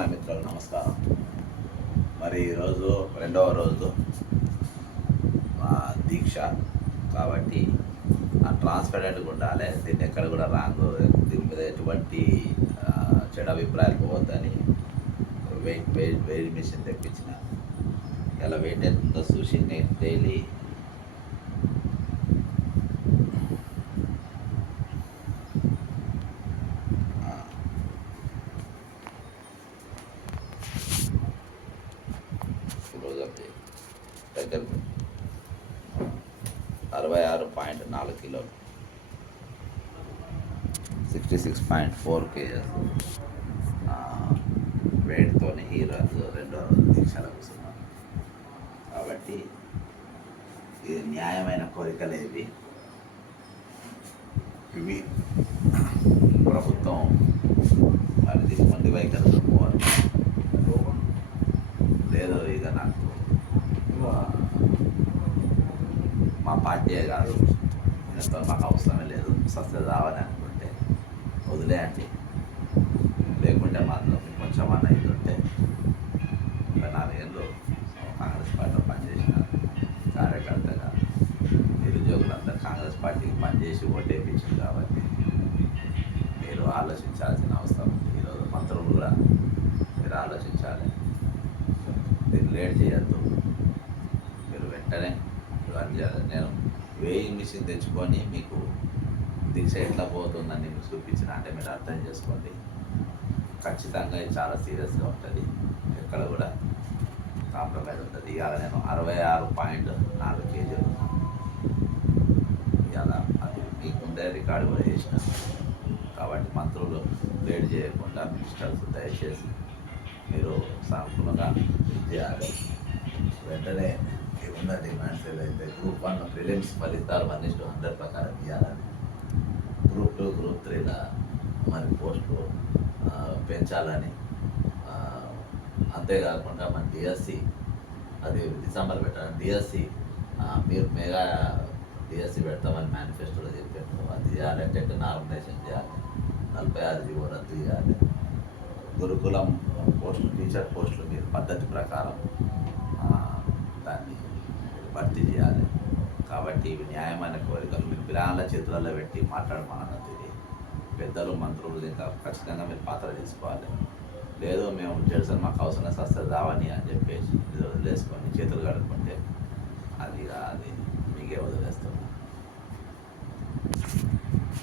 అభిమాన మిత్రులకు నమస్కారం. మరి ఈరోజు రెండవ రోజు మా దీక్ష. కాబట్టి ఆ ట్రాన్స్పరెంట్గా ఉండాలి. దీన్ని ఎక్కడ కూడా రాంగ్ దీని మీద ఎటువంటి చెడు అభిప్రాయాలు పోవద్దని వెయిట్ వెయిట్ వెయిట్ మిషన్ తెప్పించిన. ఇలా వెయిట్ అవుతుందో చూసి నేను డైలీ రోజు దగ్గర అరవై ఆరు పాయింట్ నాలుగు కిలోలు. Sixty six point four kgs వెయిట్తో ఈ రోజు రెండో రోజు దీక్షలు వస్తున్నాను కాబట్టి ఇది న్యాయమైన కోరికలు ఇవి ఇవి ప్రభుత్వం మరి ముందు మంది వైఖరితో పోవాలి లేదు ఇక నాకు ఆ, మా పార్టీ గారు ఎంతో మాకు అవసరం లేదు. సస్తే రావని అనుకుంటే వదిలేయండి లేకుంటే మాత్రం కొంచెం అన్న ఇది ఉంటే ఒక నాలుగేళ్ళు కాంగ్రెస్ పార్టీలో పనిచేసిన కార్యకర్తగా నిరుద్యోగులంతా కాంగ్రెస్ పార్టీకి పనిచేసి ఓటేపించింది కాబట్టి మీరు ఆలోచించాల్సిన అవసరం ఉంది. ఈరోజు మంత్రులు కూడా మీరు ఆలోచించాలి. మీరు లేట్ చేయొద్దు. మీరు వెంటనే పని చేయాలి. నేను వేయింగ్ మిషన్ తెచ్చుకొని మీకు దీక్ష ఎట్లా పోతుందని మీకు చూపించిన అంటే మీరు అర్థం చేసుకోండి. ఖచ్చితంగా ఇది చాలా సీరియస్గా ఉంటుంది. ఎక్కడ కూడా కాంప్రమైజ్ ఉంటుంది ఇవాళ నేను అరవై ఆరు పాయింట్ నాలుగు కేజీలు ఇవాళ అది మీకు రికార్డు కూడా చేసిన. కాబట్టి మంత్రులు వేడి చేయకుండా మినిస్టర్స్ దయచేసి మీరు సానుకూలంగా చేయాలి వెంటనే ఉన్న డిమాండ్స్ ఏదైతే గ్రూప్ వన్ ప్రిలిమ్స్ ఫలితాలు వన్ ఇస్ హండ్రెడ్ ప్రకారం ఇవ్వాలని గ్రూప్ టూ గ్రూప్ త్రీల మరి పోస్టులు పెంచాలని. అంతేకాకుండా మన డిఎస్సి అది డిసెంబర్ పెట్టాలి డిఎస్సి మీరు మెగా డిఎస్సి పెడతామని మేనిఫెస్టోలో చెప్పారు. అది చేయాలంటే టెట్ నామినేషన్ చేయాలి. నలభై ఆరు జీవో రద్దు చేయాలి. గురుకులం పోస్టులు టీచర్ పోస్టులు మీరు పద్ధతి ప్రకారం ఆ, దాన్ని భర్తీ చేయాలి కాబట్టి ఇవి న్యాయమైన కోరికలు. మీరు పిల్లల చేతులలో పెట్టి మాట్లాడమన్నది ఇది పెద్దలు మంత్రులు ఇంకా ఖచ్చితంగా మీరు పాత్ర తీసుకోవాలి. లేదు మేము జడ్సన్ మాకు అవసరం సస్తే రావని అని చెప్పేసి ఇది వదిలేసుకొని చేతులు కడుక్కుంటే అది అది